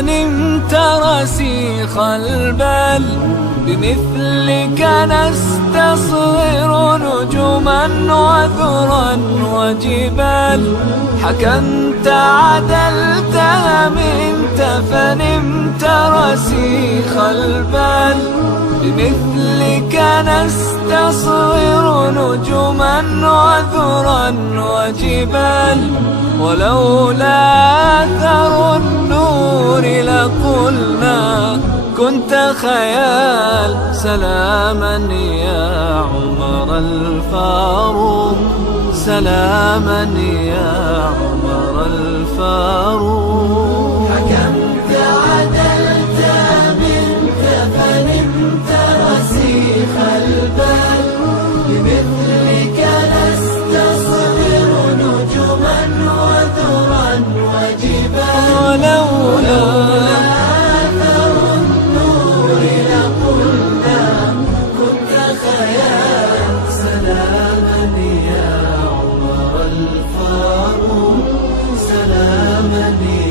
فنمت رسيخ البال. بمثلك نستصغر نجما وذرا وجبال. حكمت عدلت هممت فنمت رسيخ البال. بمثلك نستصغر نجما وذرا وجبال. ولولا أثر النور لقلنا كنت خيال. سلاما يا عمر الفاروق، سلاما يا عمر الفاروق. حكمت عدلت منك فنمت رسيخ البال. بمثلك نستصغر نجما وذرا وجبال. ولولا أثر النور لقلنا كنت خيال. سلاما يا عمر الفاروق، سلاما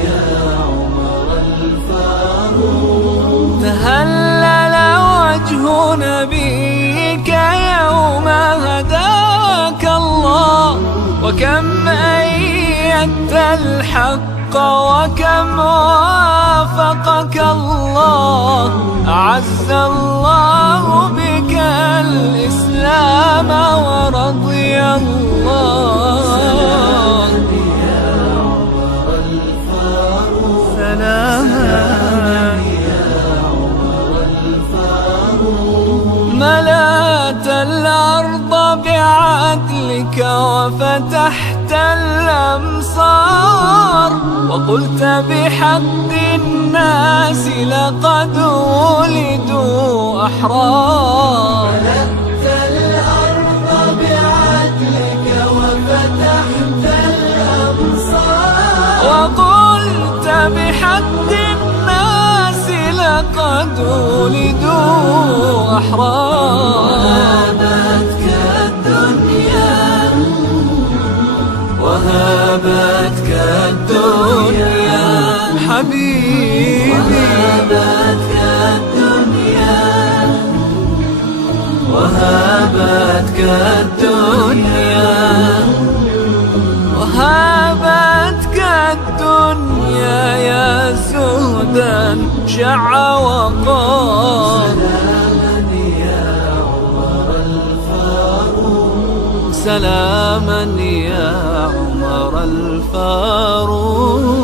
يا عمر الفاروق. تهلل وجه نبيك يوم هداك الله. وكم أيدت الحق وكم وافقك الله. أعز الله بك الإسلام ورضي الله. ملأت الأرض بعدلك وفتحت الأمصار. وقلت بحق الناس لقد ولدوا أحرار. ملأت الأرض بعدلك وفتحت الأمصار. وقلت بحق الناس لقد ولدوا أحرار. وهابتك الدنيا حبيبي. وهابتك الدنيا، وهابتك الدنيا، وهابتك الدنيا يا زهدا شع وقار. سلاما يا عمر الفاروق.